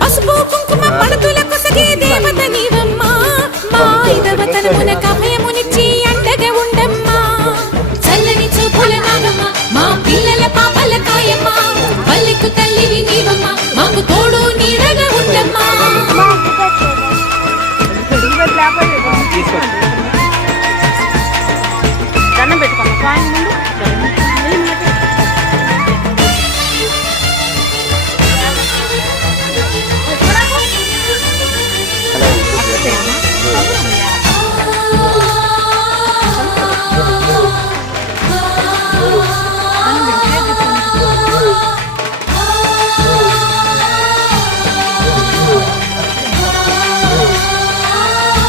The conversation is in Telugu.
పసుపు కుంకుమ పడతులకు సగే దేవత నీవమ్మా మా ఐదవతనమునకు అభయమునిచ్చి అండగా ఉండమ్మా చల్లని చూపుల నాగమ్మ మా పిల్లల పాపల కాయమ్మ పల్లెకు తల్లివి నీవమ్మా మాకు తోడు నీడగా ఉండమ్మా దండం పెట్టుకోమ్మా